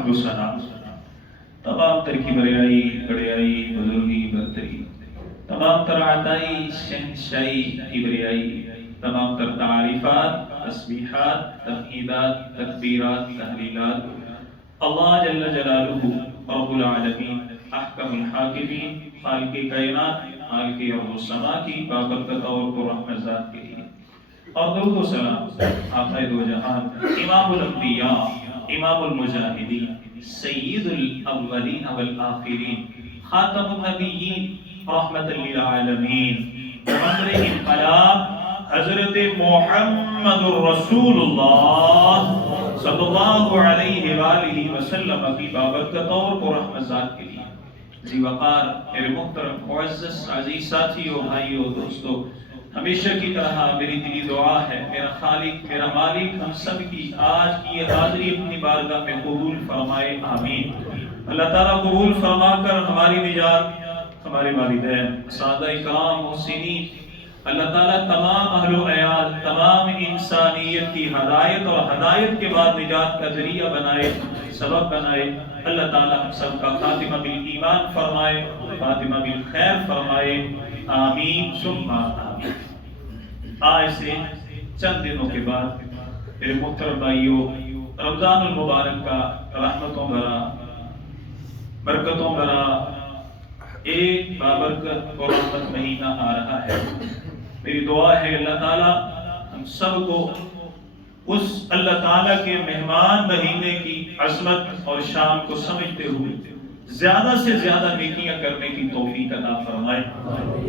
حمد و ثنا تمام تر کی بریائی بڑیائی بزرگی برتری تمام تر عطائی شہنشائی کبریائی تمام تر تعریفات تسبیحات تمہیدات تکبیرات تحلیلات اللہ جل جلالہ رب العالمین احکم الحاکمین خالق کائنات خالق ارض و سما کی بابرکت اور پررحمت ذات کے لیے اور درود و سلام آقا دو جہان امام الانبیاء امام المجاہدین سید الاولین والآخرین خاتم النبیین رحمت للعالمین پیغمبر انقلاب حضرت محمد الرسول اللہ صلی اللہ علیہ وآلہ وسلم کی بابرکت اور پررحمت ذات کے لیے ذی وقار میرے محترم معزز عزیز ساتھیو بھائیو دوستو ہمیشہ کی طرح میری دلی دعا ہے میرا خالق میرا مالک ہم سب کی آج کی یہ حاضری اپنی بارگاہ میں قبول فرمائے آمین۔ اللہ تعالیٰ قبول فرما کر ہماری نجات ہمارے والدین سادہ اکرام محسنین اللہ تعالیٰ تمام اہل و عیال تمام انسانیت کی ہدایت اور ہدایت کے بعد نجات کا ذریعہ بنائے سبب بنائے۔ اللہ تعالیٰ ہم سب کا خاتمہ بالایمان فرمائے خاتمہ بالخیر فرمائے آمین ثم آمین۔ آج سے چند دنوں کے بعد میرے محترم بھائیوں رمضان المبارک کا رحمتوں بھرا برکتوں بھرا ایک بابرکت اور رحمت مہینہ آ رہا ہے۔ میری دعا ہے اللہ تعالیٰ ہم سب کو اس اللہ تعالیٰ کے مہمان مہینے کی عظمت اور شان کو سمجھتے ہوئے زیادہ سے زیادہ نیکیاں کرنے کی توفیق عطا فرمائے۔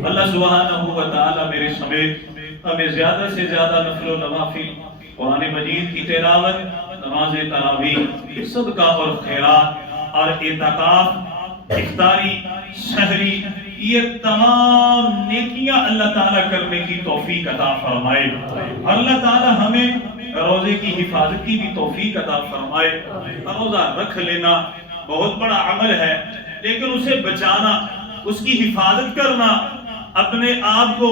اللہ سبحانہ و تعالیٰ میرے سمیت ہمیں زیادہ سے زیادہ نفل و نوافل قرآن مجید کی تلاوت نماز تراویح صدقہ اور خیرات اور اعتکاف افطاری سحری یہ تمام نیکیاں اللہ تعالیٰ کرنے کی توفیق عطا فرمائے۔ اللہ تعالیٰ ہمیں روزے کی حفاظت کی بھی توفیق عطا فرمائے۔ روزہ رکھ لینا بہت بڑا عمل ہے لیکن اسے بچانا اس کی حفاظت کرنا اپنے آپ کو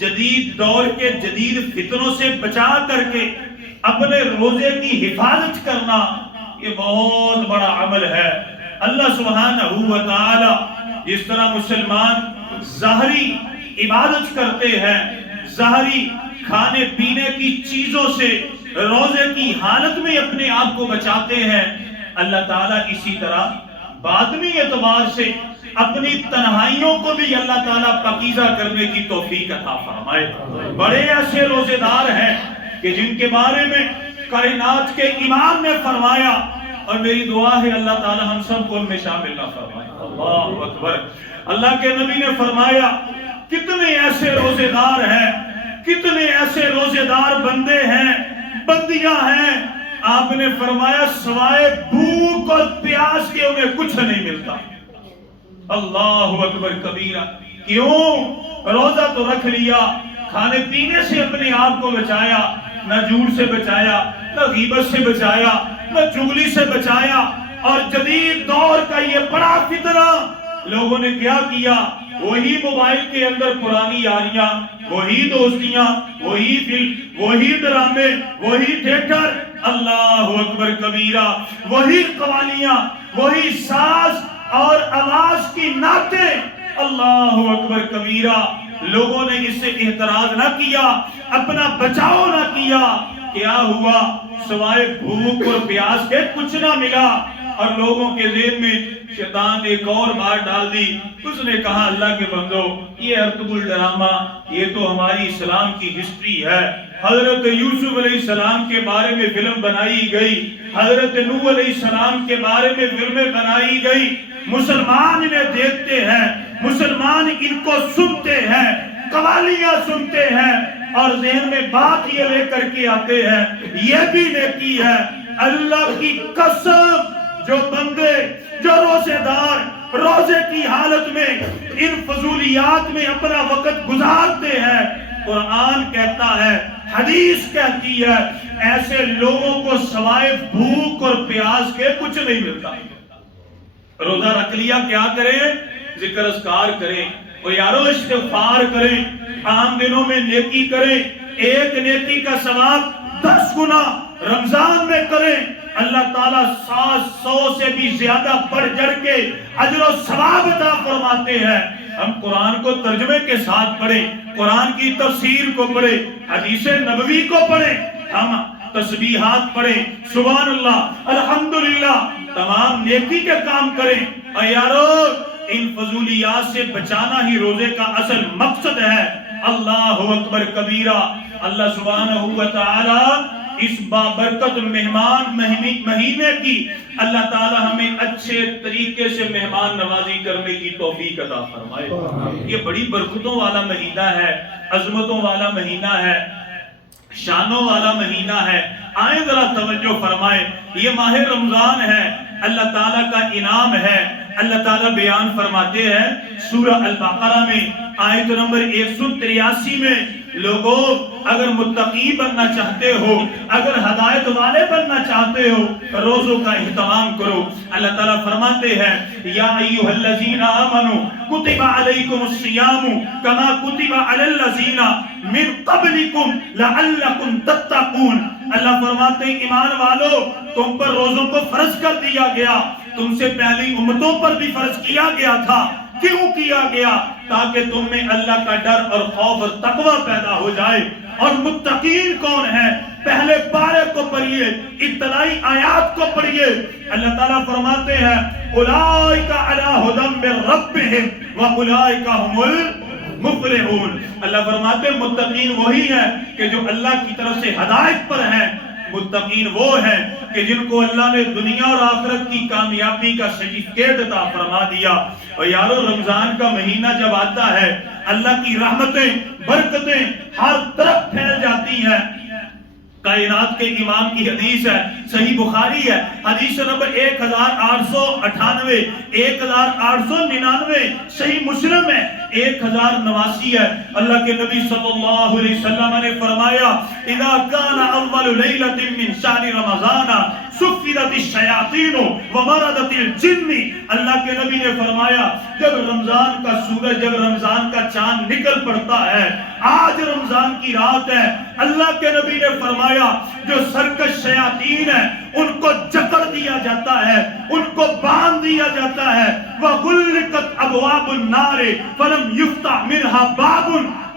جدید دور کے جدید فتنوں سے بچا کر کے اپنے روزے کی حفاظت کرنا یہ بہت بڑا عمل ہے۔ اللہ سبحانہ و تعالی جس طرح مسلمان ظاہری عبادت کرتے ہیں ظاہری کھانے پینے کی چیزوں سے روزے کی حالت میں اپنے آپ کو بچاتے ہیں اللہ تعالیٰ اسی طرح باطنی اعتبار سے اپنی تنہائیوں کو بھی اللہ تعالیٰ پاکیزہ کرنے کی توفیق عطا فرمائے۔ بڑے ایسے روزے دار ہیں کہ جن کے بارے میں کائنات کے امام نے فرمایا اور میری دعا ہے اللہ تعالیٰ ہم سب کو ان میں شامل نہ فرمائے۔ اللہ اکبر۔ اللہ کے نبی نے فرمایا کتنے ایسے روزے دار ہیں کتنے ایسے روزے دار بندے ہیں بندیاں ہیں آپ نے فرمایا سوائے بھوک اور پیاس کے انہیں کچھ نہیں ملتا۔ اللہ اکبر کبیرہ۔ کیوں؟ روزہ تو رکھ لیا کھانے پینے سے اپنے آپ کو بچایا نہ جھوٹ سے بچایا نہ غیبت سے بچایا نہ چغلی سے بچایا اور جدید دور کا یہ بڑا فتنہ لوگوں نے کیا کیا وہی موبائل کے اندر پرانی یاریاں وہی دوستیاں وہی فلم وہی ڈرامے وہی تھیٹر اللہ اکبر کبیرہ وہی قوالیاں وہی ساز اور آواز کی نعتیں اللہ اکبر کبیرہ لوگوں نے اس سے احتراز نہ کیا اپنا بچاؤ نہ کیا کیا ہوا سوائے بھوک اور پیاس کے کچھ نہ ملا اور لوگوں کے ذہن میں شیطان نے ایک اور بات ڈال دی اس نے کہا اللہ کے بندو یہ ارطغرل ڈرامہ یہ تو ہماری اسلام کی ہسٹری ہے حضرت یوسف علیہ السلام کے بارے میں فلم بنائی گئی حضرت نوح علیہ السلام کے بارے میں فلمیں بنائی گئی مسلمان انہیں دیکھتے ہیں مسلمان ان کو سنتے ہیں قوالیاں سنتے ہیں اور ذہن میں بات یہ لے کر کے آتے ہیں یہ بھی نیکی ہے اللہ کی قسم جو بندے جو روزے دار روزے کی حالت میں ان فضولیات میں اپنا وقت گزارتے ہیں قرآن کہتا ہے حدیث کہتی ہے ایسے لوگوں کو سوائے بھوک اور پیاس کے کچھ نہیں ملتا۔ روزہ رکھ لیا کیا کریں ذکر اذکار کریں اور یارو استغفار کریں عام دنوں میں نیکی کریں ایک نیکی کا ثواب 10 گنا رمضان میں کریں، اللہ تعالیٰ 700 سے بھی زیادہ بڑھ چڑھ کے اجر و ثواب عطا فرماتے ہیں۔ ہم قرآن کو ترجمے کے ساتھ پڑھیں، قرآن کی تفسیر کو پڑھیں، حدیث نبوی کو پڑھیں، ہم تسبیحات پڑھیں، سبحان اللہ، الحمدللہ، تمام نیکی کے کام کریں۔ اور یارو ان فضولیات سے بچانا ہی روزے کا اصل مقصد ہے۔ اللہ اکبر کبیرہ۔ اللہ سبحانہ وتعالی اس بابرکت مہمان مہینے کی اللہ تعالی ہمیں اچھے طریقے سے مہمان نوازی کرنے کی توفیق عطا فرمائے۔ یہ بڑی برکتوں والا مہینہ ہے، عظمتوں والا مہینہ ہے، شانوں والا مہینہ ہے۔ آئیں ذرا توجہ فرمائیں، یہ ماہ رمضان ہے، اللہ تعالیٰ کا انعام ہے۔ اللہ تعالیٰ بیان فرماتے ہیں سورہ البقرہ میں آیت نمبر 183 میں، لوگوں اگر متقی بننا چاہتے ہو، اگر ہدایت والے بننا چاہتے ہو، روزوں کا اہتمام کرو۔ اللہ تعالیٰ فرماتے ہیں یا ایھا الذین آمنوا کتب علیکم الصیام کما کتب علی الذین من قبلکم لعلکم تتقون۔ اللہ فرماتے ہیں ایمان والو، تم پر روزوں کو فرض کر دیا گیا، تم سے پہلی امتوں پر بھی فرض کیا گیا تھا۔ کیوں کیا گیا؟ تاکہ تم میں اللہ کا ڈر اور خوف اور تقوی پیدا ہو جائے۔ اور متقین کون ہیں؟ پہلے پارے کو پڑھیے، ابتدائی آیات کو پڑھیے۔ اللہ تعالیٰ فرماتے ہیں اولئک علی ھدی من ربہم واولئک ھم المفلحون۔ اللہ فرماتے ہیں متقین وہی ہیں کہ جو اللہ کی طرف سے ہدایت پر ہیں۔ متقین وہ ہیں کہ جن کو اللہ نے دنیا اور آخرت کی کامیابی کا سرٹیفکیٹ عطا فرما دیا۔ اور یارو رمضان کا مہینہ جب آتا ہے، اللہ کی رحمتیں برکتیں ہر طرف پھیل جاتی ہیں۔ کائنات کے امام کی حدیث ہے، صحیح بخاری ہے، حدیث نمبر 1898، 1899، صحیح مسلم ہے، 1089 ہے۔ اللہ کے نبی صلی اللہ علیہ وسلم نے فرمایا اذا کان اول لیلۃ من شہر رمضان سفرت الشیاطین ومردت الجن۔ اللہ کے نبی نے فرمایا جب رمضان کا سورج، جب رمضان کا چاند نکل پڑتا ہے، آج رمضان کی رات ہے، اللہ کے نبی نے فرمایا جو سرکش شیاطین ہیں ان کو جکڑ دیا جاتا ہے، ان کو باندھ دیا جاتا ہے۔ وَغُلِّقَتْ أَبْوَابُ النَّارِ فَلَمْ يُفْتَحْ مِنْهَا بَابٌ۔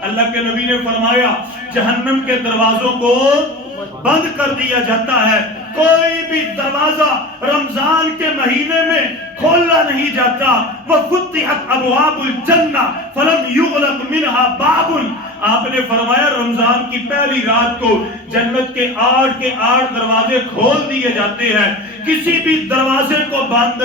اللہ کے نبی نے فرمایا جہنم کے دروازوں کو بند کر دیا جاتا ہے، کوئی بھی دروازہ رمضان کے مہینے میں کھولا نہیں جاتا۔ وَفُتِحَتْ أَبْوَابُ الْجَنَّةِ فَلَمْ يُغْلَقْ مِنْهَا بَابٌ۔ آپ نے فرمایا رمضان کی پہلی رات کو جنت کے 8 دروازے کھول دیے جاتے ہیں، کسی بھی دروازے کو بند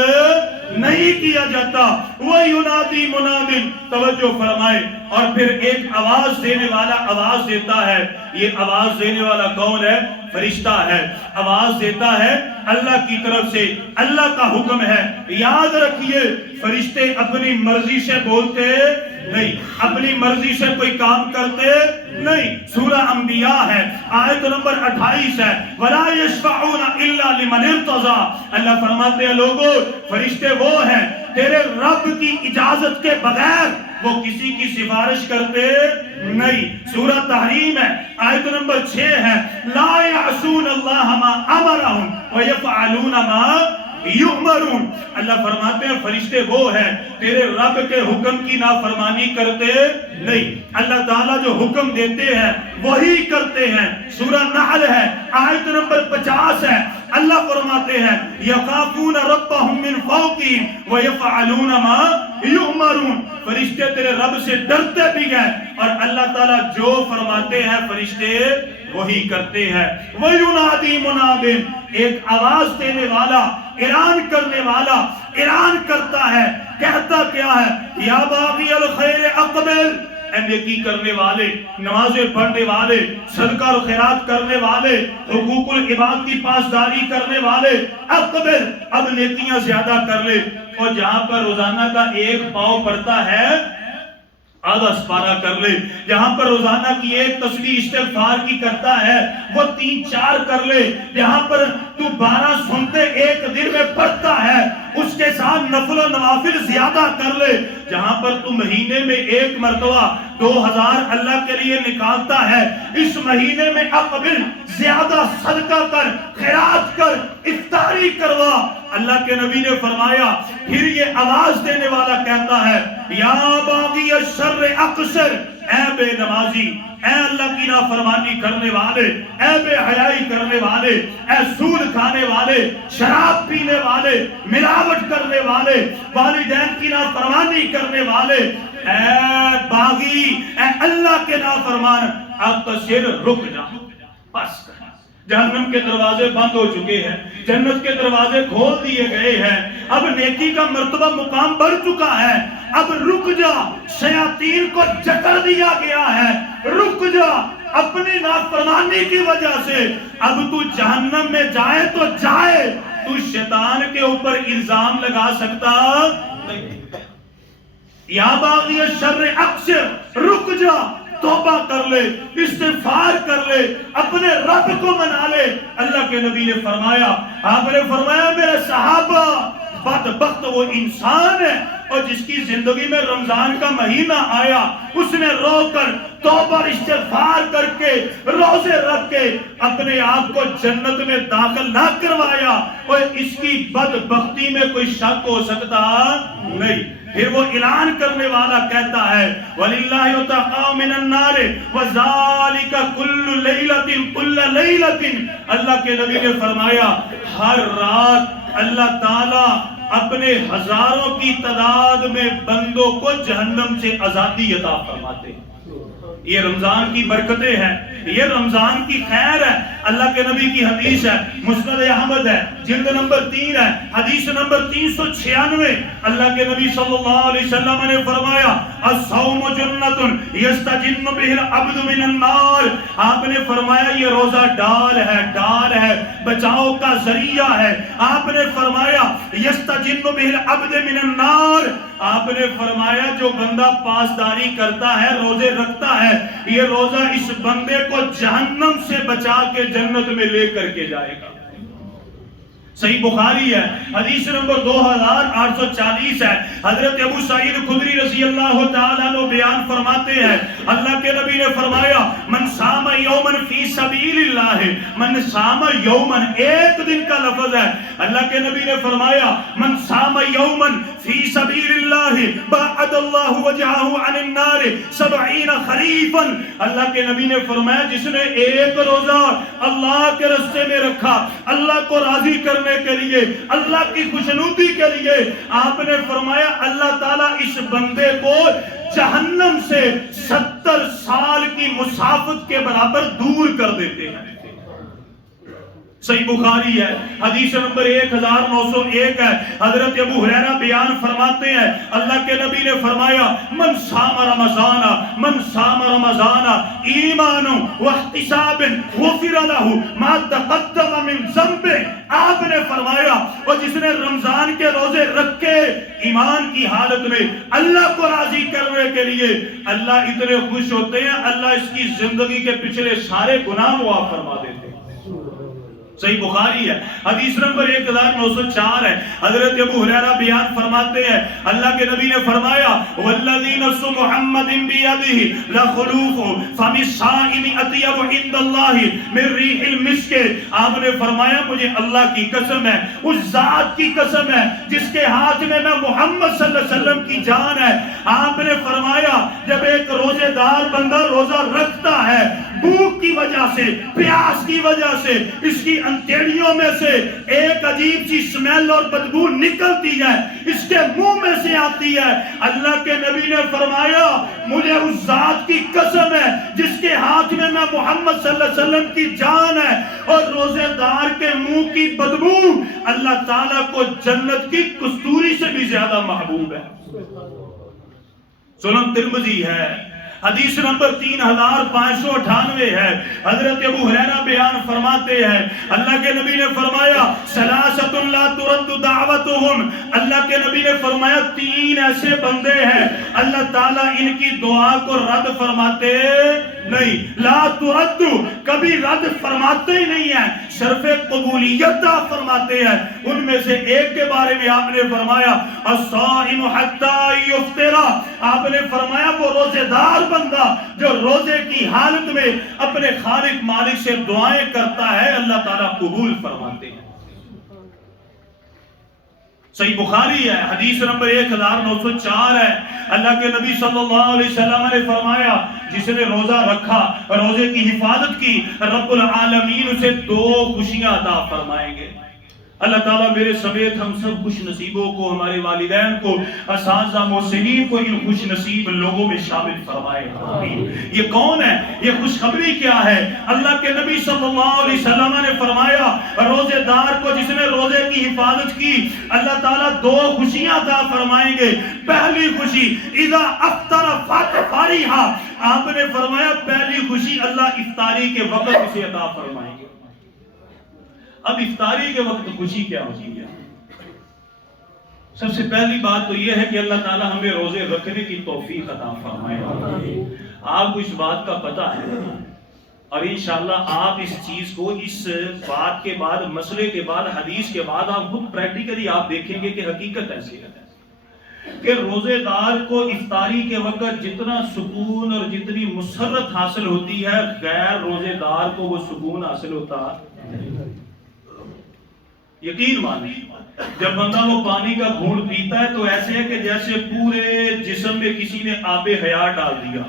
نہیں کیا جاتا۔ وَيُنَادِي مُنَادٍ، توجہ فرمائے، اور پھر ایک آواز دینے والا آواز دیتا ہے۔ یہ آواز دینے والا کون ہے؟ فرشتہ ہے، آواز دیتا ہے اللہ کی طرف سے، اللہ کا حکم ہے۔ یاد رکھیے فرشتے اپنی مرضی سے بولتے نہیں، اپنی مرضی سے کوئی کام کرتے نہیں۔ سورہ انبیاء ہے، آیت نمبر 28 ہے، وَلَا يَشْفَعُونَ إِلَّا لِمَنِ ارْتَضَىٰ۔ اللہ فرماتے ہیں لوگوں فرشتے وہ ہیں تیرے رب کی اجازت کے بغیر وہ کسی کی سفارش کرتے نہیں۔ سورہ تحریم ہے، آیت نمبر 6 ہے، لَا يَعْصُونَ اللَّهَ مَا أَمَرَهُمْ وَيَفْعَلُونَ مَا یؤمرون۔ اللہ فرماتے ہیں فرشتے وہ ہیں تیرے رب کے حکم کی نافرمانی کرتے نہیں، اللہ تعالیٰ جو حکم دیتے ہیں وہی کرتے ہیں۔ سورہ نحل ہے، آیت نمبر 50 ہے، اللہ فرماتے ہیں یخافون ربهم من فوقهم ویفعلون ما یؤمرون۔ فرشتے تیرے رب سے ڈرتے بھی ہیں اور اللہ تعالیٰ جو فرماتے ہیں فرشتے وہی کرتے ہیں۔ وَيُنَادِي مُنَادٍ، ایک آواز دینے والا، اعلان کرنے والا اعلان کرتا ہے، کہتا کیا ہے؟ یا باغی الخیر اقبل، اے نیکی کرنے والے، نمازیں پڑھنے والے، صدقہ و خیرات کرنے والے، حقوق العباد کی پاسداری کرنے والے، اقبل، اب نیکیاں زیادہ کر لے۔ اور جہاں پر روزانہ کا 1 پاؤ پڑتا ہے آدھا سپارہ کر لے، جہاں پر روزانہ کی 1 تسبیح استغفار کی کرتا ہے وہ 3-4 کر لے، جہاں پر تو 12 سنتے 1 دن میں پڑھتا ہے اس کے ساتھ جہاں نفل و نوافل زیادہ کر لے، جہاں پر تو مہینے میں 1 مرتبہ 2000 اللہ کے لیے نکالتا ہے، اس مہینے میں اقبل زیادہ صدقہ کر، خیرات کر، افطاری کروا۔ اللہ کے نبی نے فرمایا، پھر یہ آواز دینے والا کہتا ہے، یا باغی الشر اقصر، اے بے نمازی، اے اللہ کی نافرمانی کرنے والے، اے بے حیائی کرنے والے، اے سود کھانے والے، شراب پینے والے، ملاوٹ کرنے والے، والدین کی نافرمانی کرنے والے، اے باغی، اے اللہ کے نافرمان، اقصر، رک جا، بس کر۔ جہنم کے دروازے بند ہو چکے ہیں، جنت کے دروازے کھول دیے گئے ہیں، اب نیکی کا مرتبہ مقام بڑھ چکا ہے، اب رک جا، شیاطین کو جکڑ دیا گیا ہے، رک جا، اپنی نافرمانی کی وجہ سے اب تو جہنم میں جائے تو جائے، تو شیطان کے اوپر الزام لگا سکتا نہیں۔ یا باغی الشر اقصر، رک جا، توبہ کر لے، استغفار کر لے، اپنے رب کو منا لے۔ اللہ کے نبی نے فرمایا، آپ نے فرمایا میرے صحابہ، بدبخت وہ انسان ہے اور جس کی زندگی میں رمضان کا مہینہ آیا، اس نے رو کر توبہ استغفار کر کے روزے رکھ کے اپنے آپ کو جنت میں داخل نہ کروایا، اور اس کی بدبختی میں کوئی شک ہو سکتا نہیں۔ پھر وہ اعلان کرنے والا کہتا ہے، وَلِلَّهِ يُتَقَى مِنَ النَّارِ وَذَلِكَ كُلُّ لَيْلَةٍ كُلَّ لَيْلَةٍ۔ اللہ کے نبی نے فرمایا، ہر رات اللہ تعالیٰ اپنے ہزاروں کی تعداد میں بندوں کو جہنم سے آزادی عطا فرماتے ہیں۔ یہ رمضان کی برکتیں ہیں، یہ رمضان کی خیر ہے۔ اللہ کے نبی کی حدیث ہے، مسند احمد ہے، جلد نمبر 3 ہے، حدیث نمبر 396۔ اللہ کے نبی صلی اللہ علیہ وسلم نے فرمایا، الصوم جنۃ یستجن بہ العبد من النار۔ آپ نے فرمایا یہ روزہ ڈال ہے، ڈال ہے، بچاؤ کا ذریعہ ہے۔ آپ نے فرمایا یستجن بہ العبد من النار۔ آپ نے فرمایا جو بندہ پاسداری کرتا ہے، روزے رکھتا ہے، یہ روزہ اس بندے کو جہنم سے بچا کے جنت میں لے کر کے جائے گا۔ صحیح بخاری ہے، حدیث نمبر 2840 ہے۔ حضرت ابو سعید خدری رضی اللہ تعالیٰ عنہ بیان فرماتے ہیں، اللہ کے نبی نے فرمایا، من صام یومن فی سبیل اللہ، من صام یومن، ایک دن کا لفظ ہے۔ اللہ کے نبی نے فرمایا، من صام یومن فی سبیل اللہ بعد اللہ وجہہ عن النار 70 خریفا۔ اللہ کے نبی نے فرمایا جس نے ایک روزہ اللہ کے راستے میں رکھا، اللہ کو راضی کرنے کے لیے، اللہ کی خوشنودی کے لیے، آپ نے فرمایا اللہ تعالیٰ اس بندے کو جہنم سے 70 سال کی مسافت کے برابر دور کر دیتے ہیں۔ صحیح بخاری ہے، حدیث نمبر 1901 ہے۔ حضرت ابو ہریرہ بیان فرماتے ہیں، اللہ کے نبی نے فرمایا، من صام رمضان، من صام رمضان ایمان و احتساب غفر له ما تقدم من ذنب۔ آپ نے فرمایا اور جس نے رمضان کے روزے رکھے ایمان کی حالت میں اللہ کو راضی کرنے کے لیے، اللہ اتنے خوش ہوتے ہیں، اللہ اس کی زندگی کے پچھلے سارے گناہ معاف فرما دیتے ہیں۔ صحیح بخاری ہے، حدیث نمبر 1904 ہے۔ حضرت ابو ہریرہ بیان فرماتے ہیں، اللہ کے نبی نے فرمایا، والذی نفس محمد بیدہ لخلوف فم الصائم اطیب عند اللہ من ریح المسک۔ آپ نے فرمایا مجھے اللہ کی قسم ہے، اس ذات کی قسم ہے جس کے ہاتھ میں محمد صلی اللہ علیہ وسلم کی جان ہے۔ آپ نے فرمایا جب ایک روزے دار بندہ روزہ رکھتا ہے، بھوک کی وجہ سے، پیاس کی وجہ سے اس کی انتڑیوں میں سے ایک عجیب سی سمیل اور بدبو نکلتی ہے، اس کے منہ میں سے آتی ہے۔ اللہ کے نبی نے فرمایا مجھے اس ذات کی قسم ہے جس کے ہاتھ میں محمد صلی اللہ علیہ وسلم کی جان ہے، اور روزے دار کے منہ کی بدبو اللہ تعالیٰ کو جنت کی کستوری سے بھی زیادہ محبوب ہے۔ سنن ترمذی ہے، حدیث نمبر 3598 ہے۔ حضرت ابو ہریرہ بیان فرماتے ہیں، اللہ کے نبی نے فرمایا، ثلاثۃ لا ترد دعوتهم، اللہ کے نبی نے فرمایا 3 ایسے بندے ہیں اللہ تعالیٰ ان کی دعا کو رد فرماتے نہیں، لا ترد، کبھی رد فرماتے ہی نہیں ہیں، شرف قبولیت فرماتے ہیں۔ ان میں سے ایک کے بارے میں آپ نے فرمایا الصائم حتی یفطر، آپ نے فرمایا وہ روزے دار بندہ جو روزے کی حالت میں اپنے خالق مالک سے دعائیں کرتا ہے اللہ تعالیٰ قبول فرماتے ہیں۔ صحیح بخاری ہے، حدیث نمبر 1904 ہے، اللہ کے نبی صلی اللہ علیہ وسلم نے فرمایا جس نے روزہ رکھا، روزے کی حفاظت کی، رب العالمین اسے 2 خوشیاں عطا فرمائیں گے۔ اللہ تعالیٰ میرے سمیت ہم سب خوش نصیبوں کو، ہمارے والدین کو، اساتذہ محسنین کو ان خوش نصیب لوگوں میں شامل فرمائے۔ یہ کون ہے؟ یہ خوشخبری کیا ہے؟ اللہ کے نبی صلی اللہ علیہ وسلم نے فرمایا روزے دار کو جس نے روزے کی حفاظت کی اللہ تعالیٰ 2 خوشیاں عطا فرمائیں گے۔ پہلی خوشی اذا افطر فاطفاریہا، آپ نے فرمایا پہلی خوشی اللہ افطاری کے وقت اسے عطا فرمائیں گے۔ اب افطاری کے وقت خوشی کیا ہوتی ہے؟ سب سے پہلی بات تو یہ ہے کہ اللہ تعالیٰ ہمیں روزے رکھنے کی توفیق عطا فرمائے۔ آپ کو اس بات کا پتہ ہے اور انشاءاللہ آپ اس چیز کو اس بات کے بعد، مسئلے کے بعد، حدیث کے بعد آپ خود پریکٹیکلی آپ دیکھیں گے کہ حقیقت ایسی ہے کہ روزے دار کو افطاری کے وقت جتنا سکون اور جتنی مسرت حاصل ہوتی ہے غیر روزے دار کو وہ سکون حاصل ہوتا ہے۔ یقین مانیں جب بندہ وہ پانی کا گھونٹ پیتا ہے تو ایسے ہے کہ جیسے پورے جسم میں کسی نے آب حیات ڈال دیا،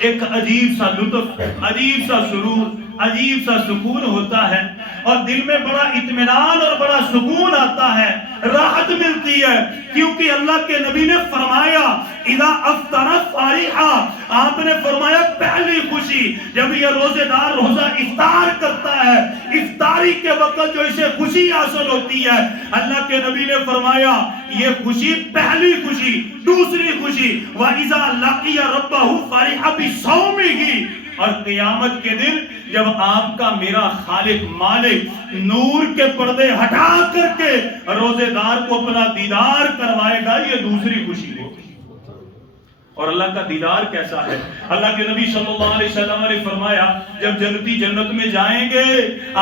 ایک عجیب سا لطف، عجیب سا سرور، عجیب سا سکون ہوتا ہے اور دل میں بڑا اطمینان اور بڑا سکون آتا ہے، راحت ملتی ہے، کیونکہ اللہ کے نبی نے فرمایا اذا افطر فاریحا، آپ نے فرمایا پہلی خوشی جب یہ روزے دار روزہ افطار کرتا ہے، افطاری کے وقت جو اسے خوشی حاصل ہوتی ہے اللہ کے نبی نے فرمایا یہ خوشی پہلی خوشی۔ دوسری خوشی وَإِذَا لَقِيَ رَبَّهُ فَرِحَ بِصَوْمِهِ، اور قیامت کے دن جب آپ کا میرا خالق مالک نور کے پردے ہٹا کر کے روزے دار کو اپنا دیدار کروائے گا، یہ دوسری خوشی ہوگی۔ اور اللہ کا دیدار کیسا ہے؟ اللہ کے نبی صلی اللہ علیہ وسلم نے فرمایا جب جنتی جنت میں جائیں گے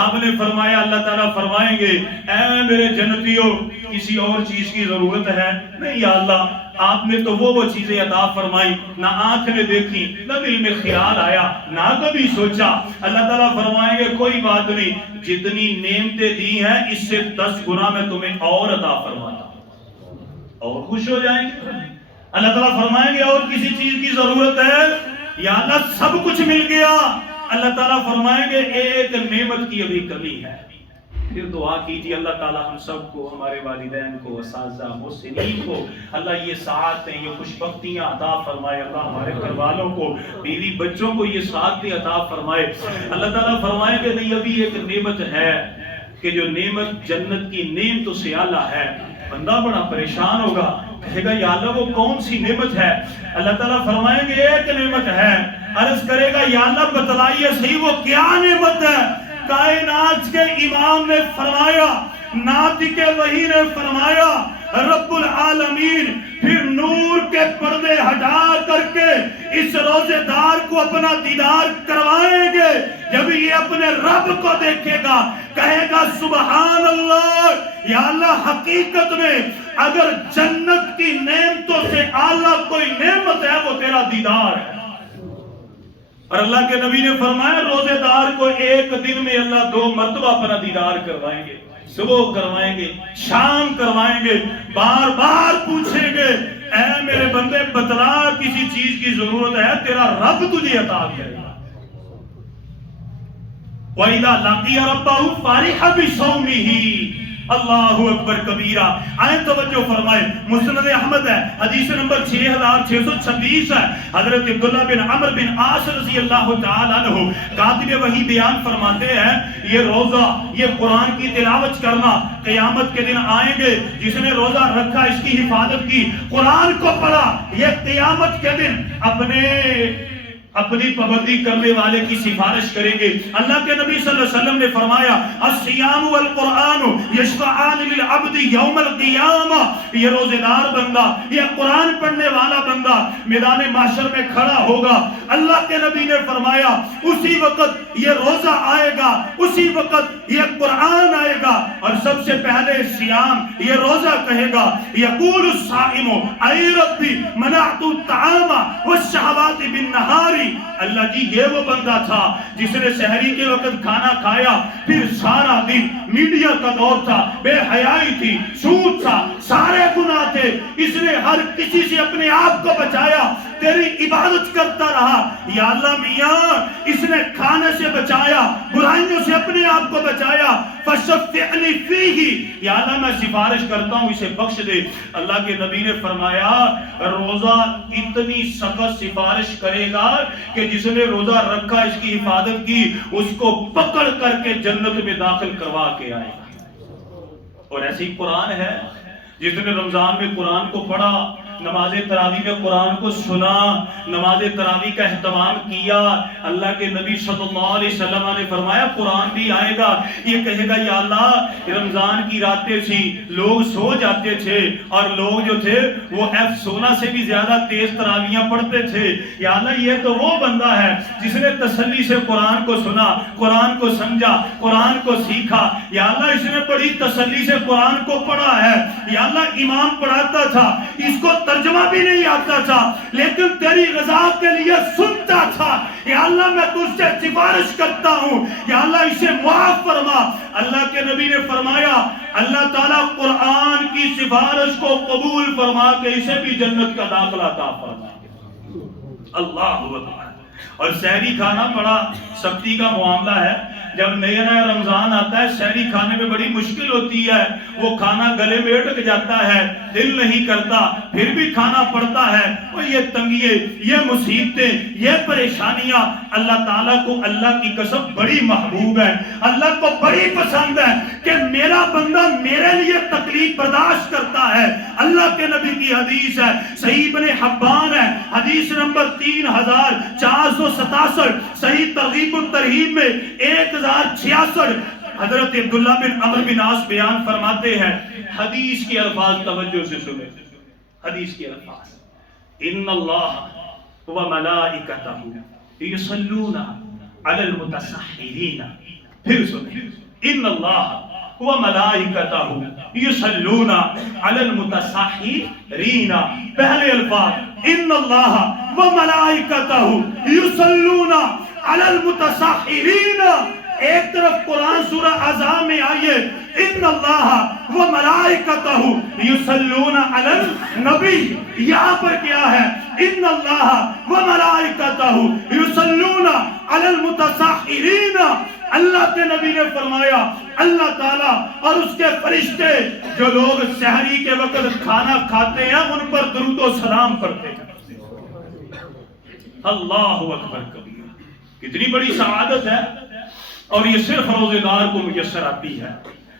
آپ نے فرمایا اللہ تعالیٰ فرمائیں گے اے میرے جنتیوں کسی اور چیز کی ضرورت ہے؟ نہیں یا اللہ، آپ نے تو وہ چیزیں عطا فرمائی نہ آنکھ نے دیکھی، نہ دل میں خیال آیا، نہ کبھی سوچا۔ اللہ تعالیٰ فرمائیں گے کوئی بات نہیں، جتنی نعمتیں دی ہیں اس سے 10 گنا میں تمہیں اور عطا فرماتا ہوں، اور خوش ہو جائیں گے۔ اللہ تعالیٰ فرمائیں گے اور کسی چیز کی ضرورت ہے؟ یا اللہ سب کچھ مل گیا۔ اللہ تعالیٰ فرمائیں گے ایک نعمت کی ابھی کمی ہے۔ پھر دعا کیجیے اللہ تعالیٰ ہم سب کو، ہمارے والدین کو، اساتذہ محسنین کو اللہ یہ سعادتیں، یہ خوشبختیاں عطا فرمائے۔ اللہ ہمارے گھر والوں کو، بیوی بچوں کو یہ سعادتیں عطا فرمائے۔ اللہ تعالیٰ فرمائیں گے نہیں ابھی ایک نعمت ہے کہ جو نعمت جنت کی نعمتوں سے اعلیٰ ہے۔ بندہ بڑا پریشان ہوگا، کہے گا یا اللہ وہ کون سی نعمت ہے؟ اللہ تعالیٰ فرمائیں گے ایک نعمت ہے۔ عرض کرے گا یا اللہ بتلائیے صحیح وہ کیا نعمت ہے؟ کائنات کے امام نے فرمایا، ناطق وحی نے فرمایا رب العالمین پھر نور کے پردے ہٹا کر کے اس روزے دار کو اپنا دیدار کروائیں گے۔ جب یہ اپنے رب کو دیکھے گا کہے گا سبحان اللہ، یا اللہ حقیقت میں اگر جنت کی نعمتوں سے اعلیٰ کوئی نعمت ہے وہ تیرا دیدار ہے۔ اور اللہ کے نبی نے فرمایا روزے دار کو ایک دن میں اللہ 2 مرتبہ اپنا دیدار کروائیں گے، صبح کروائیں گے، شام کروائیں گے، بار بار پوچھیں گے اے میرے بندے بتلا کسی چیز کی ضرورت ہے تیرا رب تجھے عطا کرے گا۔ وَإِذَا لَقِيَ رَبَّهُ فَرِحَ بِصَوْمِهِ، اللہ اکبر کبیرہ۔ آئیں توجہ فرمائیں، مسند احمد ہے، حدیث نمبر 6626 ہے، حضرت عبداللہ بن عمر بن عاص رضی اللہ تعالیٰ عنہ کاتب وحی بیان فرماتے ہیں یہ روزہ، یہ قرآن کی تلاوت کرنا قیامت کے دن آئیں گے، جس نے روزہ رکھا اس کی حفاظت کی، قرآن کو پڑھا، یہ قیامت کے دن اپنی پابندی کرنے والے کی سفارش کریں گے. اللہ کے نبی صلی اللہ علیہ وسلم نے فرمایا الصیام والقرآن یشفعان للعبد یوم القیامہ. یہ روزے دار بندہ، یہ قرآن پڑھنے والا بندہ میدان محشر میں کھڑا ہوگا. اللہ کے نبی نے فرمایا اسی وقت یہ روزہ آئے گا، اسی وقت یہ قرآن آئے گا، اور سب سے پہلے سیام یہ روزہ کہے گا. یقول الصائم اے ربی منعت الطعام والشہوات بالنہار. اللہ جی یہ وہ بندہ تھا جس نے سحری کے وقت کھانا کھایا، پھر سارا دن میڈیا کا دور تھا، بے حیائی تھی، سود تھا، سارے گناہ تھے، اس نے ہر کسی سے اپنے آپ کو بچایا، تیری عبادت کرتا رہا. یا اللہ میاں اس نے کھانے سے بچایا، برائیوں سے اپنے آپ کو بچایا، فشفعنی فیہ. یا اللہ میں سفارش کرتا ہوں اسے بخش دے. اللہ کے نبی نے فرمایا روزہ اتنی سخت سفارش کرے گا کہ جس نے روزہ رکھا، اس کی حفاظت کی، اس کو پکڑ کر کے جنت میں داخل کروا کے آئے گا. اور ایسی قرآن ہے جس نے رمضان میں قرآن کو پڑھا، نماز تراویح میں قرآن کو سنا، نماز تراویح کا اہتمام کیا. اللہ کے نبی صلی اللہ علیہ وسلم نے فرمایا قرآن بھی آئے گا، یہ کہے گا یا اللہ رمضان کی راتیں تھی، لوگ سو جاتے تھے، اور لوگ جو تھے وہ سونا سے بھی زیادہ تیز تراویحاں پڑھتے تھے. یا اللہ یہ تو وہ بندہ ہے جس نے تسلی سے قرآن کو سنا، قرآن کو سمجھا، قرآن کو سیکھا. یا اللہ اس نے بڑی تسلی سے قرآن کو پڑھا ہے. یا اللہ امام پڑھاتا تھا، اس کو ترجمہ بھی نہیں آتا تھا، لیکن تیری رضا کے لیے سنتا تھا. یا اللہ میں تجھ سے سفارش کرتا ہوں، یا اللہ اسے معاف فرما. اللہ کے نبی نے فرمایا اللہ تعالیٰ قرآن کی سفارش کو قبول فرما کے اسے بھی جنت کا داخلہ عطا فرما. اللہ اکبر. اور سحری کھانا بڑا سختی کا معاملہ ہے. جب نیا نیا رمضان آتا ہے سحری کھانے میں بڑی مشکل ہوتی ہے، وہ کھانا گلے میں اٹک جاتا ہے، دل نہیں کرتا، پھر بھی کھانا پڑتا ہے. اور یہ تنگیے، یہ مصیبتیں، یہ پریشانیاں اللہ تعالیٰ کو اللہ کی قسم بڑی محبوب ہے، اللہ کو بڑی پسند ہے کہ میرا بندہ میرے لیے تکلیف برداشت کرتا ہے. اللہ کے نبی کی حدیث ہے، صحیح ابن حبان ہے، حدیث نمبر 3467، صحیح ترغیب الترہیب میں 1066. حضرت عبداللہ بن عمرو بن عاص بیان فرماتے ہیں، حدیث کے الفاظ توجہ سے سنیں. حدیث کے الفاظ ان اللہ و ملائکتہ یصلون علی المتسحرین. پھر سنیں ان اللہ و ملائکتہ یصلون علی المتسحرین. پہلے الفاظ ان اللہ و ملائکتہ یصلون علی المتسحرین. ایک طرف قرآن سورہ احزاب میں آئیے ان اللہ و ملائکتہ یصلون علی النبی. یہاں پر کیا ہے ان اللہ و ملائکتہ یصلون علی المتسحرین. اللہ کے نبی نے فرمایا اللہ تعالیٰ اور اس کے فرشتے جو لوگ سحری کے وقت کھانا کھاتے ہیں ان پر درود و سلام کرتے ہیں. اللہ اکبر کبیر. کتنی بڑی سعادت ہے، اور یہ صرف روزے دار کو میسر آتی ہے.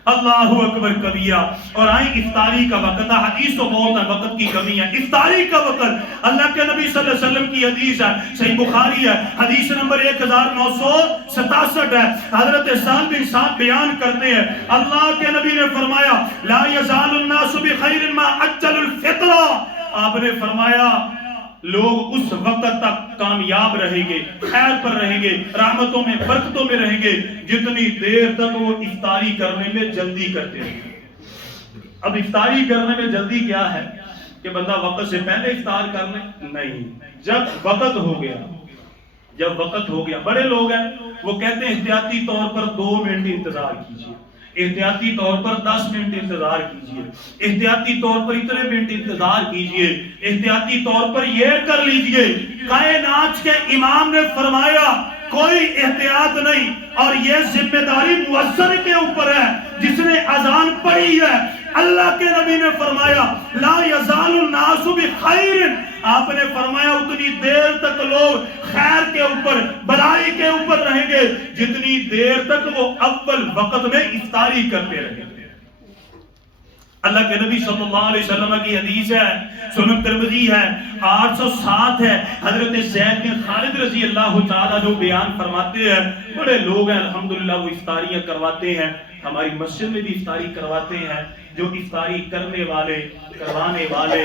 اللہ اکبر کبیرہ. اور آئیں افطاری کا وقت ہے. حدیث تو بہت ہے، وقت کی کمی ہے. افطاری کا وقت اللہ کے نبی صلی اللہ علیہ وسلم کی حدیث ہے، صحیح بخاری ہے، حدیث نمبر 1967 ہے. حضرت سعد بن سعد بیان کرتے ہیں اللہ کے نبی نے فرمایا لا یزال الناس بخیر ما عجل الفطر. آپ نے فرمایا لوگ اس وقت تک کامیاب رہیں گے، خیر پر رہیں گے، رحمتوں میں، برکتوں میں رہیں گے جتنی دیر تک وہ افطاری کرنے میں جلدی کرتے رہیں گے. اب افطاری کرنے میں جلدی کیا ہے کہ بندہ وقت سے پہلے افطار کر لے؟ نہیں. جب وقت ہو گیا بڑے لوگ ہیں وہ کہتے ہیں احتیاطی طور پر 2 منٹ انتظار کیجئے، احتیاطی طور پر 10 منٹ انتظار کیجئے، احتیاطی طور پر اتنے منٹ انتظار کیجئے، احتیاطی طور پر یہ کر لیجئے. کائنات کے امام نے فرمایا کوئی احتیاط نہیں، اور یہ ذمہ داری مؤذن کے اوپر ہے جس نے اذان پڑھی ہے. اللہ کے نبی نے فرمایا لا یزال الناس بخیر. آپ نے فرمایا اتنی دیر تک لوگ خیر کے اوپر، بلائی کے اوپر رہیں گے جتنی دیر تک وہ اول وقت میں افطاری کرتے رہیں گے. اللہ کے نبی صلی اللہ علیہ وسلم کی حدیث ہے، سنن ترمذی ہے، 807 ہے، حضرت زید بن خالد رضی اللہ تعالیٰ جو بیان فرماتے ہیں، بڑے لوگ ہیں الحمدللہ وہ افطاریاں کرواتے ہیں، ہماری مسجد میں بھی افطاری کرواتے ہیں، جو افطاری کرنے والے، کروانے والے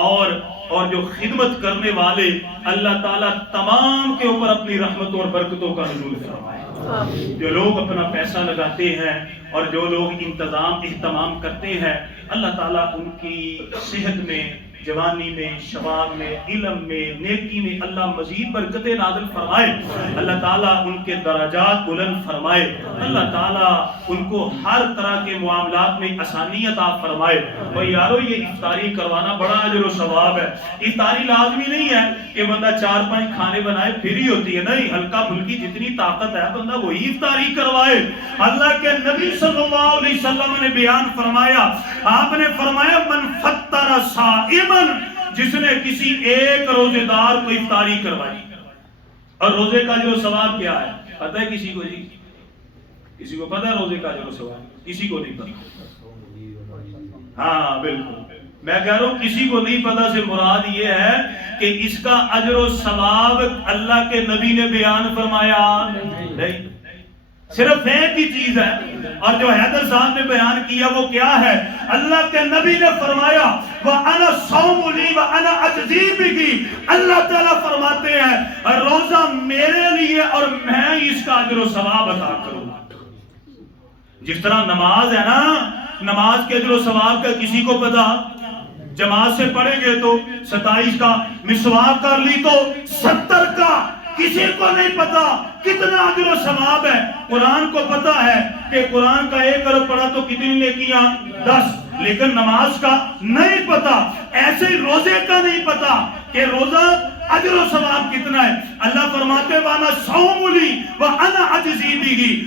اور جو خدمت کرنے والے، اللہ تعالیٰ تمام کے اوپر اپنی رحمتوں اور برکتوں کا نزول فرمائے۔ جو لوگ اپنا پیسہ لگاتے ہیں اور جو لوگ اہتمام کرتے ہیں، اللہ تعالیٰ ان کی صحت میں، جوانی میں، شباب میں، علم میں، نیکی میں اللہ مزید برکتیں نازل فرمائے، اللہ تعالیٰ ان کے درجات بلند فرمائے، اللہ تعالیٰ ان کو ہر طرح کے معاملات میں آسانی عطا فرمائے۔ اور یارو یہ افطاری کروانا بڑا اجر و ثواب ہے۔ افطاری لازمی نہیں ہے کہ بندہ 4-5 کھانے بنائے پھر ہی ہوتی ہے، نہیں، ہلکا پھلکی جتنی طاقت ہے بندہ وہی افطاری کروائے۔ اللہ کے نبی صلی اللہ علیہ وسلم نے بیان فرمایا، آپ نے فرمایا من فطر صائما، جس نے کسی ایک روزے دار کو افطاری کروائی۔ اور روزے کا جو ثواب کیا ہے پتہ ہے کسی کو؟ جی کسی کو پتہ ہے روزے کا جو ثواب؟ کسی کو نہیں پتہ۔ ہاں بالکل، میں کہہ رہا ہوں کسی کو نہیں پتہ سے مراد یہ ہے کہ اس کا اجر و ثواب اللہ کے نبی نے بیان فرمایا نہیں، صرف ایک ہی چیز ہے، اور جو حیدر صاحب نے بیان کیا وہ کیا ہے؟ اللہ کے نبی نے فرمایا وَأَنَا صَوْمُ لِي وَأَنَا أَجْزِي بِهِ، اللہ تعالیٰ فرماتے ہیں روزہ میرے لیے اور میں اس کا اجر و ثواب عطا کروں گا۔ جس طرح نماز ہے نا، نماز کے اجر و ثواب کا کسی کو پتا؟ جماعت سے پڑھیں گے تو 27 کا، مسواک کر لی تو 70 کا، کسی کو نہیں پتا کتنا اجر و ثواب ہے۔ قرآن کو پتا ہے کہ قرآن کا 1 ارب پڑھا تو کتنی نیکیاں؟ 10، لیکن نماز کا نہیں پتا، ایسے ہی روزے کا نہیں پتا کہ روزہ اجر و ثواب کتنا ہے۔ اللہ فرماتے وانا صوم لی وانا اجزی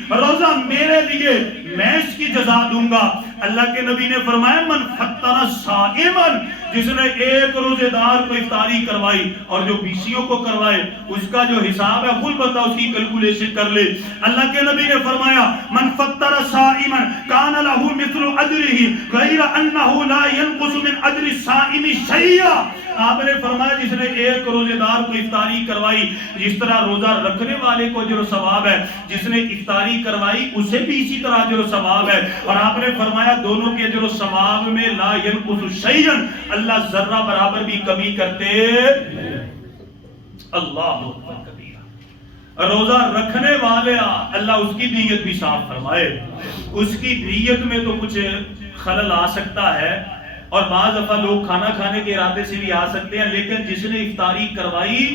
بہ، روزہ میرے لیے میں اس کی جزا دوں گا۔ اللہ کے نبی نے فرمایا من فطر صائما، جس نے ایک روزے دار کو افطاری کروائی اور جو بیسیوں کو کروائے اس کا جو حساب ہے خود بتا، اس کی کیلکولیشن کر لے۔ اللہ کے نبی نے فرمایا من فطر صائما کان له مثل اجره غیر انه لا ينقص من اجر الصائم شيئا۔ آپ نے فرمایا جس نے ایک روزے دار کو افطاری کروائی، جس طرح روزہ رکھنے والے کو اجر و ثواب ہے، جس نے افطاری کروائی اسے بھی اسی طرح اجر و ثواب ہے۔ اور آپ نے فرمایا دونوں کے اجر و ثواب میں لا ينقص شيئا، اللہ ذرہ برابر بھی کمی کرتے۔ اللہ اکبر کبیرہ۔ روزہ رکھنے والے اللہ اس کی نیت بھی صاف فرمائے، اس کی نیت میں تو کچھ خلل آ سکتا ہے اور بعض دفعہ لوگ کھانا کھانے کے ارادے سے بھی آ سکتے ہیں، لیکن جس نے افطاری کروائی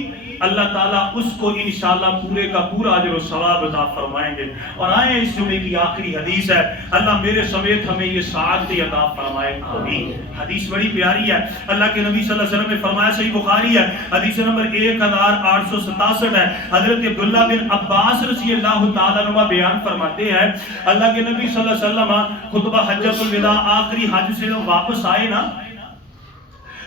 اللہ تعالیٰ اس کو انشاءاللہ پورے کا پورا اجر و ثواب عطا فرمائیں گے۔ اور آئیں اس جمعے کی آخری حدیث ہے، اللہ میرے سمیت ہمیں یہ سعادت عطا فرمائے آمین۔ حدیث بڑی پیاری ہے، اللہ کے نبی صلی اللہ علیہ وسلم نے فرمایا، صحیح بخاری ہے، حدیث نمبر 1867 ہے، حضرت عبداللہ بن عباس رضی اللہ تعالیٰ عنہ بیان فرماتے ہیں اللہ کے نبی صلی اللہ علیہ وسلم خطبہ حجۃ الوداع آخری حج سے واپس آئے نا،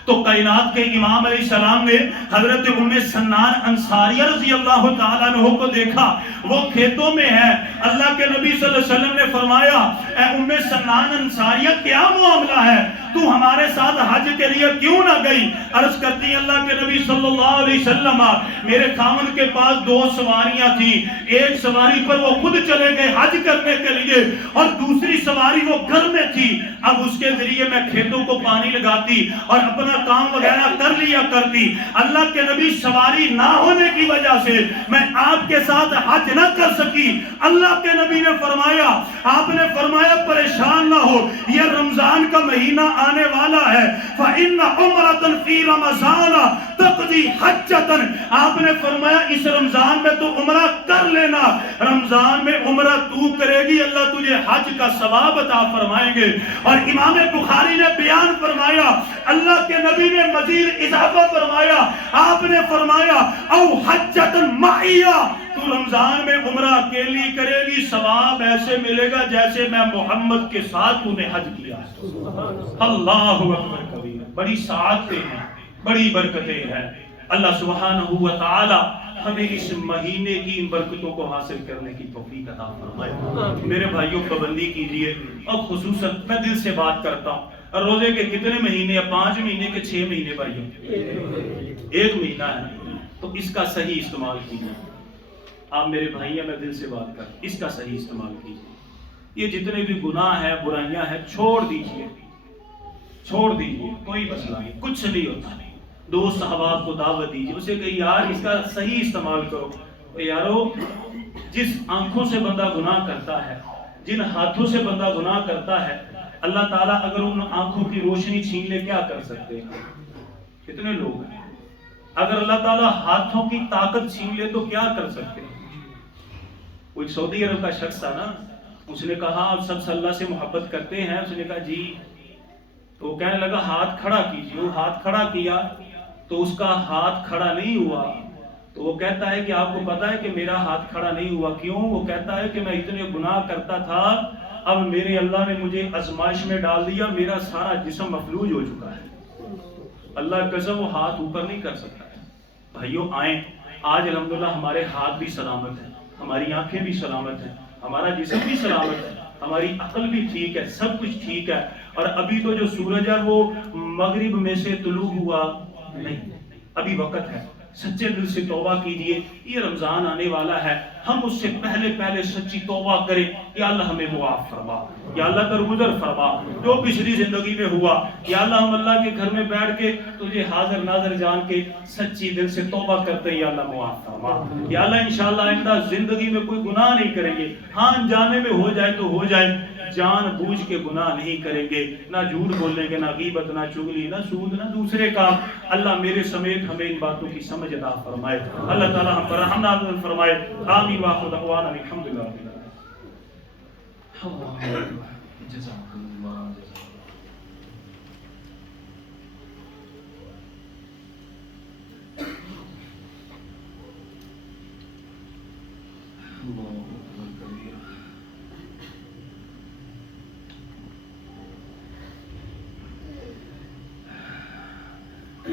تو کائنات کے امام علیہ السلام نے حضرت ام سنان انصاریہ رضی اللہ تعالیٰ عنہ کو دیکھا، وہ کھیتوں میں ہے۔ اللہ کے نبی صلی اللہ علیہ وسلم نے فرمایا اے ام سنان انصاریہ کیا معاملہ ہے، تو ہمارے ساتھ حج کے لیے کیوں نہ گئی؟ عرض کرتی اللہ کے نبی صلی اللہ علیہ وسلم میرے خاوند کے پاس 2 سواریاں تھیں، ایک سواری پر وہ خود چلے گئے حج کرنے کے لیے اور دوسری سواری وہ گھر میں تھی، اب اس کے ذریعے میں کھیتوں کو پانی لگاتی اور اپنا کام وغیرہ کر لیا کرتی۔ اللہ کے نبی سواری نہ ہونے کی وجہ سے میں آپ کے ساتھ حج نہ کر سکی۔ اللہ کے نبی نے فرمایا، آپ نے فرمایا پریشان نہ ہو، یہ رمضان کا مہینہ آنے والا ہے، فَإِنَّ عُمْرَةً فِي رَمَضَانَ تَقْضِي حَجَّةً، آپ نے فرمایا اس رمضان میں تو عمرہ کر لینا، رمضان میں عمرہ تو کرے گی اللہ تجھے حج کا ثواب عطا فرمائیں گے۔ اور امام بخاری نے بیان فرمایا، اللہ کے نبی نے مزید اضافہ فرمایا، آپ نے فرمایا او حجۃ معیہ، تو رمضان میں عمرہ اکیلی کرے گی ثواب ایسے ملے گا جیسے میں محمد کے ساتھ انہیں حج کیا۔ اللہ اکبر کبیر، بڑی سعادتیں ہیں، بڑی برکتیں ہیں۔ اللہ سبحانہ و تعالی ہمیں اس مہینے کی ان برکتوں کو حاصل کرنے کی توفیق عطا فرمائے۔ میرے بھائیوں پابندی کیجئے، اور خصوصاً میں دل سے بات کرتا ہوں، اور روزے کے کتنے مہینے، 5 مہینے کے 6 مہینے بھائیوں؟ 1 مہینہ ہے، تو اس کا صحیح استعمال کیجیے۔ آپ میرے بھائی ہیں، میں دل سے بات کر، اس کا صحیح استعمال کیجیے۔ یہ جتنے بھی گناہ ہیں، برائیاں ہیں، چھوڑ دیجیے، چھوڑ دیجیے، کوئی مسئلہ نہیں، کچھ نہیں ہوتا۔ دوست احباب کو دعوت دیجیے، اسے کہ یار اس کا صحیح استعمال کرو۔ یارو، جس آنکھوں سے بندہ گناہ کرتا ہے، جن ہاتھوں سے بندہ گناہ کرتا ہے، اللہ تعالیٰ اگر ان آنکھوں کی روشنی چھین لے کیا کر سکتے ہیں؟ کتنے لوگ ہیں؟ اگر اللہ تعالیٰ ہاتھوں کی طاقت چھین لے تو کیا کر سکتے ہیں؟ کوئی سعودی عرب کا شخص تھا نا، اس نے کہا آپ سب سے اللہ سے محبت کرتے ہیں؟ اس نے کہا جی۔ تو وہ کہنے لگا ہاتھ کھڑا کیجیے۔ وہ ہاتھ کھڑا کیا تو اس کا ہاتھ کھڑا نہیں ہوا۔ تو وہ کہتا ہے کہ آپ کو پتا ہے کہ میرا ہاتھ کھڑا نہیں ہوا کیوں؟ وہ کہتا ہے کہ میں اتنے گناہ کرتا تھا، اب میرے اللہ نے مجھے آزمائش میں ڈال دیا، میرا سارا جسم مفلوج ہو چکا ہے۔ اللہ قسم وہ ہاتھ اوپر نہیں کر سکتا ہے۔ بھائیوں آئیں، آج الحمدللہ ہمارے ہاتھ بھی سلامت ہیں، ہماری آنکھیں بھی سلامت ہیں، ہمارا جسم بھی سلامت ہے، ہماری عقل بھی ٹھیک ہے، سب کچھ ٹھیک ہے۔ اور ابھی تو جو سورج ہے وہ مغرب میں سے طلوع ہوا نہیں، ابھی وقت ہے۔ سچے دل سے توبہ کیجئے، یہ رمضان آنے والا ہے، ہم اس سے پہلے سچی توبہ کریں۔ یا اللہ ہمیں معاف فرما، یا اللہ درگزر فرما جو پچھلی زندگی میں ہوا۔ یا اللہ ہم اللہ کے گھر میں بیٹھ کے تجھے حاضر ناظر جان کے سچی دل سے توبہ کرتے ہیں، یا اللہ معاف فرما۔ یا اللہ انشاءاللہ آئندہ زندگی میں کوئی گناہ نہیں کریں گے، ہاں انجانے میں ہو جائے تو ہو جائے، جان بوجھ کے گناہ نہیں کریں گے، نہ جھوٹ بولیں گے، نہ غیبت، نہ چغلی، نہ سود، نہ دوسرے کام۔ اللہ میرے سمیت ہمیں ان باتوں کی سمجھ عطا فرمائے، اللہ تعالی ہم پر رحم نازل فرمائے۔ آمین واخر دعوانا الحمدللہ رب العالمین۔ جزاک اللہ۔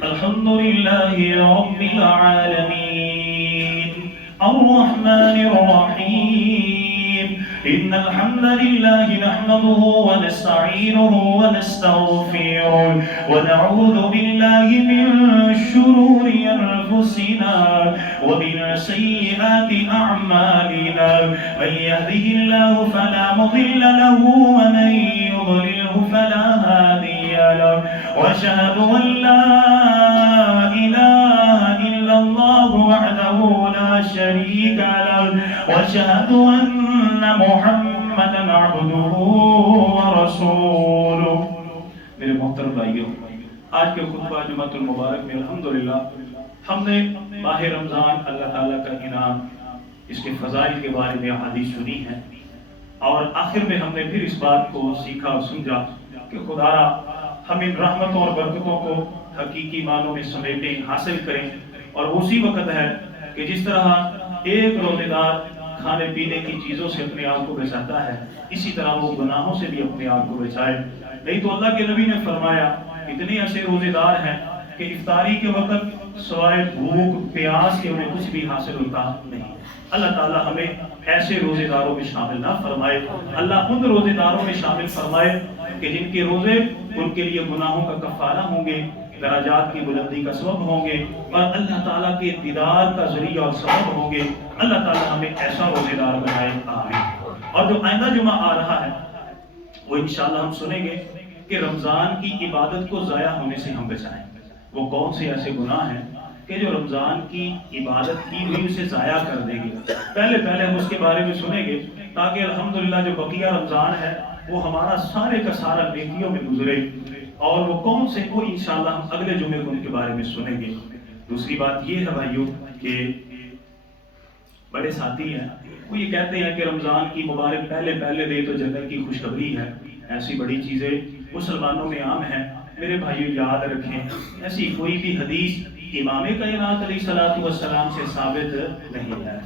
الحمد لله رب العالمين الرحمن الرحيم إن الحمد لله نحمده ونستعينه ونستغفره ونعوذ بالله من شرور أنفسنا ومن سيئات أعمالنا من يهده الله فلا مضل له ومن يضلله فلا هادي له وأشهد أن لا إله إلا الله وحده لا شريك له وأشهد أن محمدا عبده ورسوله۔ میرے محترم بھائیوں، آج کے خطبہ جمعۃ المبارک میں الحمدللہ ہم نے ماہ رمضان، اللہ تعالیٰ کا انعام، اس کے فضائل کے بارے میں احادیث سنی ہے، اور آخر میں ہم نے پھر اس بات کو سیکھا اور سمجھا کہ خدا ہم ان رحمتوں اور برکتوں کو حقیقی معنوں میں سمیٹیں، حاصل کریں۔ اور اسی وقت ہے کہ جس طرح ایک روزے دار کھانے پینے کی چیزوں سے اپنے آپ کو بچاتا ہے، اسی طرح وہ گناہوں سے بھی اپنے آپ کو بچائے۔ نہیں تو اللہ کے نبی نے فرمایا اتنے ایسے روزے دار ہیں کہ افطاری کے وقت سوائے بھوک پیاس کے انہیں کچھ بھی حاصل ہوتا نہیں۔ اللہ تعالیٰ ہمیں ایسے روزے داروں میں شامل نہ فرمائے، اللہ ان روزے داروں میں شامل فرمائے کہ جن کے روزے ان کے لیے گناہوں کا کفارہ ہوں گے، درجات کی بلندی کا سبب ہوں گے، اور اللہ تعالیٰ کے دیدار کا ذریعہ اور سبب ہوں گے۔ اللہ تعالیٰ ہمیں ایسا روزے دار بنائے، آمین۔ اور جو آئندہ جمعہ آ رہا ہے وہ انشاءاللہ ہم سنیں گے کہ رمضان کی عبادت کو ضائع ہونے سے ہم بچائیں۔ وہ کون سے ایسے گناہ ہیں کہ جو رمضان کی عبادت کی ہوئی اسے ضائع کر دیں گے؟ پہلے ہم اس کے بارے میں سنیں گے تاکہ الحمدللہ جو بقیہ رمضان ہے وہ ہمارا سارے کا سارا نیکیوں میں گزرے، اور وہ کون سے وہ انشاءاللہ ہم اگلے جمعے کو ان کے بارے میں سنیں گے۔ دوسری بات یہ ہے بھائیوں کہ بڑے ساتھی ہیں، وہ یہ کہتے ہیں کہ رمضان کی مبارک پہلے دے تو جنت کی خوشخبری ہے۔ ایسی بڑی چیزیں مسلمانوں میں عام ہیں۔ میرے بھائیوں یاد رکھیں، ایسی کوئی بھی حدیث امام کائنات علیہ الصلوۃ والسلام سے ثابت نہیں ہے۔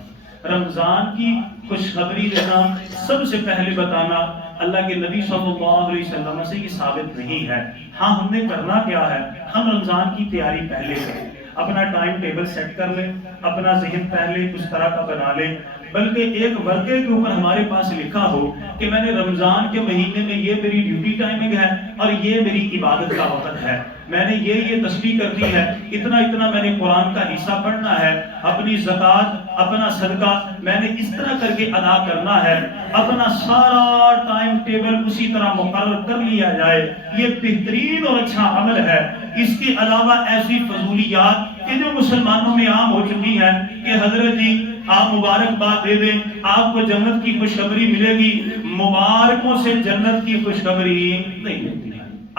رمضان کی خوشخبری دینا، سب سے پہلے بتانا اللہ کے نبی صلی اللہ علیہ وسلم سے یہ ثابت نہیں ہے۔ ہاں ہم نے کرنا کیا ہے، ہم رمضان کی تیاری پہلے کریں، اپنا ٹائم ٹیبل سیٹ کر لیں، اپنا ذہن پہلے اس طرح کا بنا لیں بلکہ ایک ورقے کے اوپر ہمارے پاس لکھا ہو کہ میں نے رمضان کے مہینے میں یہ میری ڈیوٹی ٹائمنگ ہے اور یہ میری عبادت کا وقت ہے، میں نے یہ تصدیق کرنی ہے، اتنا اتنا میں نے قرآن کا حصہ پڑھنا ہے، اپنی زکوٰۃ اپنا صدقہ میں نے اس طرح کر کے ادا کرنا ہے، اپنا سارا ٹائم ٹیبل اسی طرح مقرر کر لیا جائے، یہ بہترین اور اچھا عمل ہے۔ اس کے علاوہ ایسی فضولیات کہ جو مسلمانوں میں عام ہو چکی ہیں کہ حضرت جی آپ مبارکباد دے دیں، آپ کو جنت کی خوشخبری ملے گی، مبارکوں سے جنت کی خوشخبری نہیں ملتی،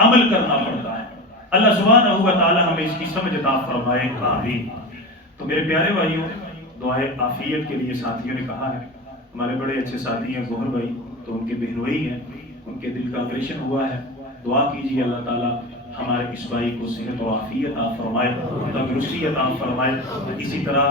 عمل کرنا پڑتا ہے۔ اللہ سبحانہ و تعالی ہمیں اس کی سمجھ عطا فرمائے، آمین۔ تو میرے پیارے بھائیوں، دعائے عافیت کے لیے ساتھیوں نے کہا ہے، ہمارے بڑے اچھے ساتھی ہیں گوہر بھائی، تو ان کے بہنوئی ہیں، ان کے دل کا آپریشن ہوا ہے، دعا کیجیے اللہ تعالیٰ ہمارے اس بھائی کو صحت و عافیت عطا فرمائے، تندرستی عطا فرمائے۔ اسی طرح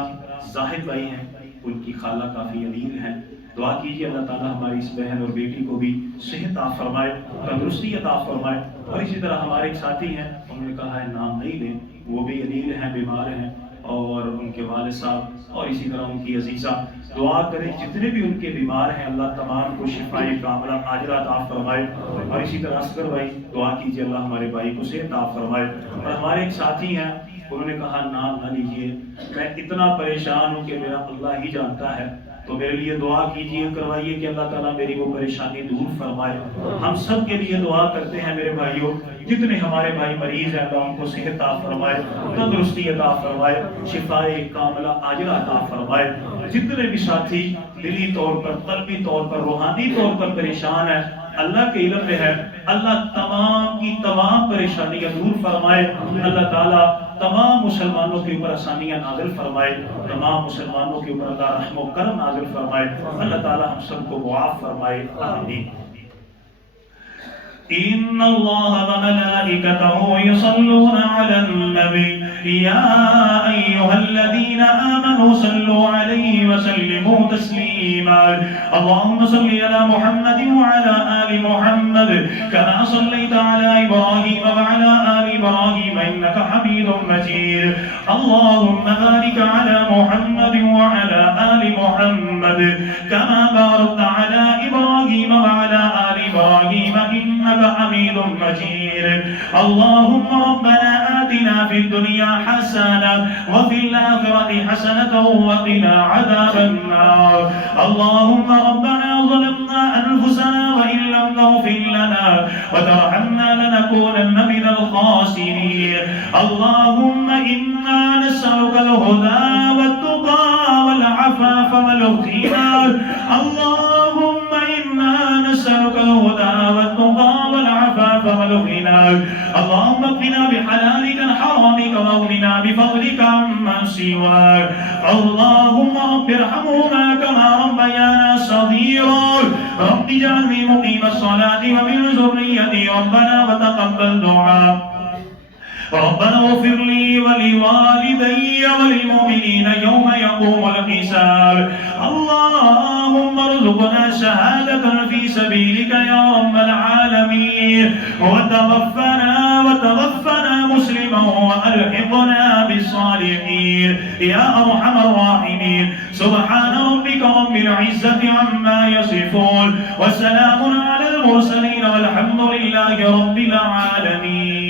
زاہد بھائی ہیں، ان کی خالہ کافی امیر ہیں، دعا کیجیے اللہ تعالیٰ ہماری اس بہن اور بیٹی کو بھی صحت عطا فرمائے، تندرستی عطا فرمائے۔ اور اسی طرح ہمارے ایک ساتھی ہیں، انہوں نے کہا ہے نام نہیں لیں، وہ بھی امیر ہیں، بیمار ہیں، اور ان کے والد صاحب اور اسی طرح ان کی عزیزہ، دعا کریں جتنے بھی ان کے بیمار ہیں اللہ تمام کو شفائے کاملہ عاجلہ عطا فرمائے۔ اور اسی طرح اصغر بھائی، دعا کیجیے اللہ ہمارے بھائی کو صحت عطا فرمائے۔ اور ہمارے ایک ساتھی ہیں، انہوں نے کہا نام نہ لیجیے، میں اتنا پریشان ہوں کہ میرا اللہ ہی جانتا ہے، تو میرے لیے دعا کیجیے، کروائیے کہ اللہ تعالیٰ میری وہ پریشانی دور فرمائے۔ ہم سب کے لیے دعا کرتے ہیں میرے بھائیوں، جتنے ہمارے بھائی مریض ہیں اللہ ان کو صحت عطا فرمائے، تندرستی عطا فرمائے، شفائے کاملہ عاجلہ عطا فرمائے۔ جتنے بھی ساتھی دلی طور پر، قلبی طور پر، روحانی طور پر پریشان ہیں، اللہ کے علم میں ہے، اللہ تمام کی تمام پریشانیاں دور فرمائے۔ اللہ تعالیٰ تمام مسلمانوں کے اوپر آسانیاں نازل فرمائے، تمام مسلمانوں کے اوپر اللہ رحم و کرم نازل فرمائے، اللہ تعالیٰ ہم سب کو معاف فرمائے، آمین۔ إن الله وملائكته يصلون على النبي يا أيها الذين آمنوا صلوا عليه وسلموا تسليما اللهم صل على محمد وعلى آل محمد كما صليت على إبراهيم وعلى آل إبراهيم إنك حميد مجيد اللهم بارك على محمد وعلى آل محمد كما باركت على إبراهيم وعلى آل إبراهيم إنك حميد مجيد اللهم ربنا آتنا في الدنيا حسنة وفي الآخرة حسنة وقنا عذاب النار اللهم ربنا ظلمنا أنفسنا وإن لم تغفر لنا وترحمنا لنكونن من الخاسرين اللهم إنا نسألك الهدى والتقى والعفاف والغنى اللهم إنا نسألك الهدى والتقى والعفاف والغنى اللهم اقنا بحلالك عن حرامك واغننا بفضلك عمن سواك اللهم رب ارحمهما كما ربيانا صغيرا رب اجعلني مقيم الصلاة ومن ذريتي ربنا وتقبل دعاء ربنا اغفر لي ولوالدي وللمؤمنين يوم يقوم الحساب اللهم ارزقنا شهادة في سبيلك يا رب العالمين وتوفنا مسلما وألحقنا بالصالحين يا أرحم الراحمين سبحان ربك رب العزة عما يصفون وسلام على المرسلين والحمد لله رب العالمين